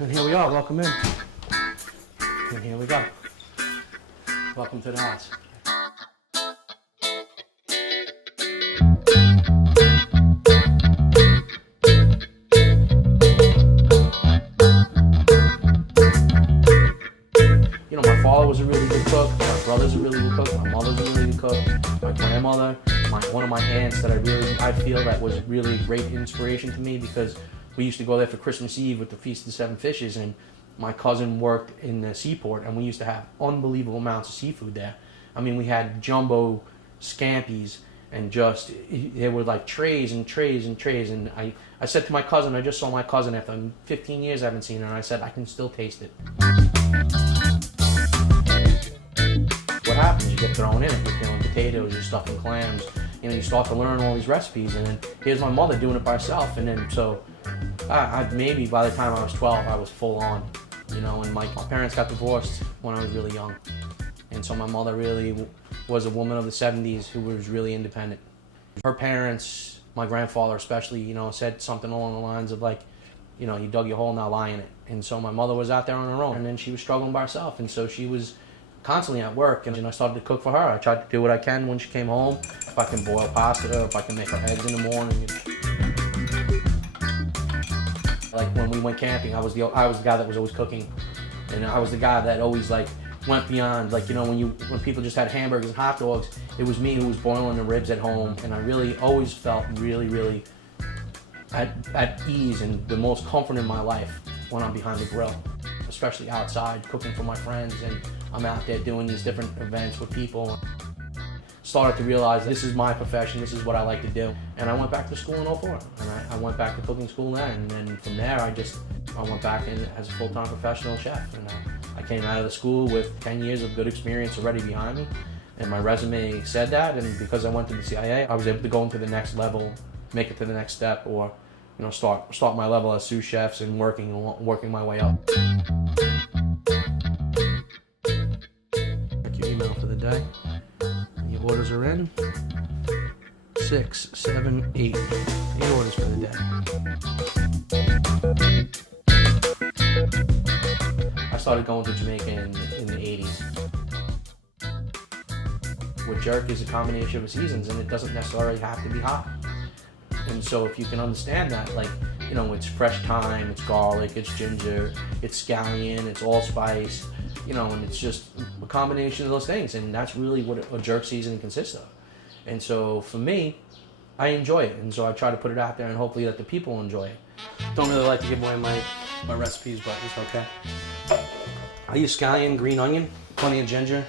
And here we are, welcome in. And here we go. Welcome to the house. You know, my father was a really good cook, my brother's a really good cook, my mother's a really good cook, my grandmother, one of my aunts that I feel that was really a great inspiration to me, because we used to go there for Christmas Eve with the Feast of the Seven Fishes, and my cousin worked in the seaport, and we used to have unbelievable amounts of seafood there. I mean, we had jumbo scampies, and just, there were like trays and trays and trays, and I said to my cousin, I just saw my cousin after 15 years I haven't seen her, and I said, I can still taste it. What happens? You get thrown in it, you're peeling potatoes, you're stuffing clams, you know, you start to learn all these recipes, and then here's my mother doing it by herself, and then so, maybe by the time I was 12, I was full on, you know, and my parents got divorced when I was really young. And so my mother really was a woman of the 70s who was really independent. Her parents, my grandfather especially, you know, said something along the lines of like, you know, you dug your hole, now lie in it. And so my mother was out there on her own, and then she was struggling by herself. And so she was constantly at work, and I started to cook for her. I tried to do what I can when she came home. If I can boil pasta, if I can make her eggs in the morning. Like when we went camping, I was the guy that was always cooking, and I was the guy that always like went beyond. Like, you know, when people just had hamburgers and hot dogs, it was me who was boiling the ribs at home, and I really always felt really at ease and the most comfort in my life when I'm behind the grill, especially outside cooking for my friends, and I'm out there doing these different events with people. Started to realize this is my profession, this is what I like to do. And I went back to school in 04, and I went back to cooking school there, and then from there I went back in as a full-time professional chef. And I came out of the school with 10 years of good experience already behind me, and my resume said that, and because I went to the CIA, I was able to go into the next level, make it to the next step, or, you know, start my level as sous chefs and working my way up. Check your email for the day. Your orders are in. 6, 7, 8. 8 orders for the day. I started going to Jamaica in the 80s. With jerk is a combination of seasons, and it doesn't necessarily have to be hot. And so if you can understand that, like, you know, it's fresh thyme, it's garlic, it's ginger, it's scallion, it's allspice, you know, and it's just a combination of those things, and that's really what a jerk seasoning consists of. And so for me, I enjoy it, and so I try to put it out there, and hopefully that the people enjoy it. Don't really like to give away my recipes, but it's okay. I use scallion, green onion, plenty of ginger.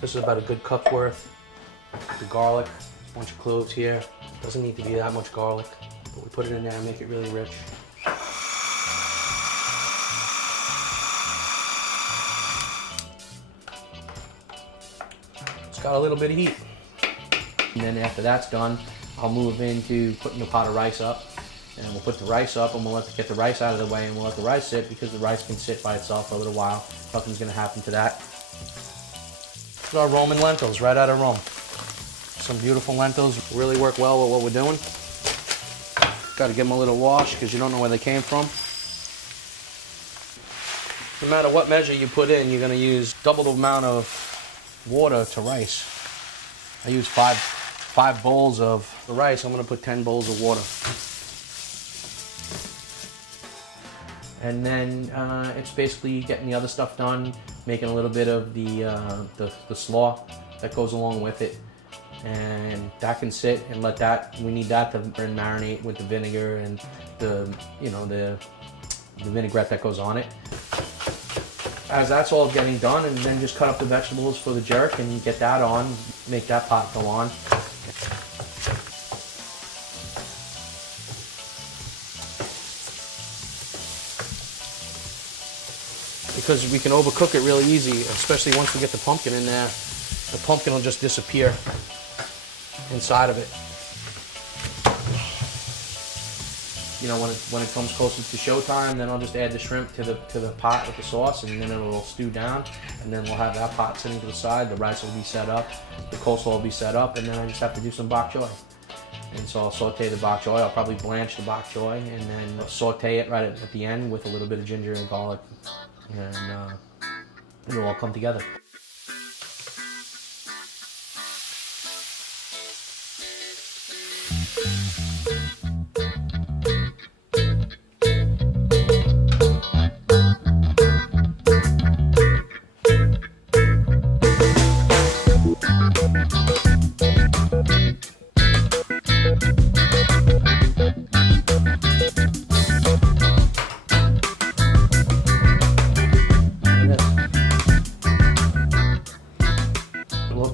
This is about a good cup's worth. The garlic, a bunch of cloves here. Doesn't need to be that much garlic, but we put it in there and make it really rich. It's got a little bit of heat. And then after that's done, I'll move into putting the pot of rice up. And we'll put the rice up, and we'll get the rice out of the way, and we'll let the rice sit, because the rice can sit by itself for a little while. Nothing's gonna happen to that. These are Roman lentils, right out of Rome. Some beautiful lentils, really work well with what we're doing. Got to give them a little wash, because you don't know where they came from. No matter what measure you put in, you're going to use double the amount of water to rice. I use five bowls of the rice. I'm going to put 10 bowls of water. And then it's basically getting the other stuff done, making a little bit of the slaw that goes along with it. And that can sit and let that, we need that to marinate with the vinegar and the vinaigrette that goes on it. As that's all getting done, and then just cut up the vegetables for the jerk, and you get that on, make that pot go on. Because we can overcook it really easy, especially once we get the pumpkin in there. The pumpkin will just disappear inside of it. You know, when it comes closer to showtime, then I'll just add the shrimp to the pot with the sauce, and then it'll stew down, and then we'll have that pot sitting to the side. The rice will be set up, the coleslaw will be set up, and then I just have to do some bok choy. And so I'll saute the bok choy. I'll probably blanch the bok choy and then saute it right at the end with a little bit of ginger and garlic. And it'll all come together.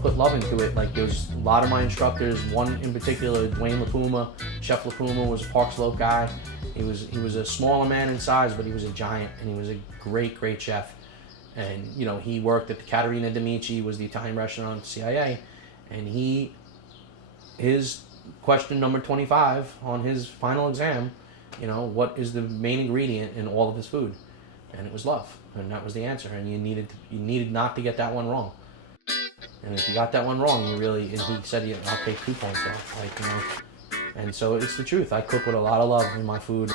Put love into it. Like, there's a lot of my instructors, one in particular, Dwayne LaPuma, Chef LaPuma, was a Park Slope guy. He was a smaller man in size, but he was a giant, and he was a great chef. And you know, he worked at the Caterina D'Amici, was the Italian restaurant at CIA, and his question number 25 on his final exam, you know, what is the main ingredient in all of his food? And it was love, and that was the answer. And you needed not to get that one wrong. And if you got that one wrong, and he said, I'll take 2 points off, like, you know. And so it's the truth. I cook with a lot of love in my food.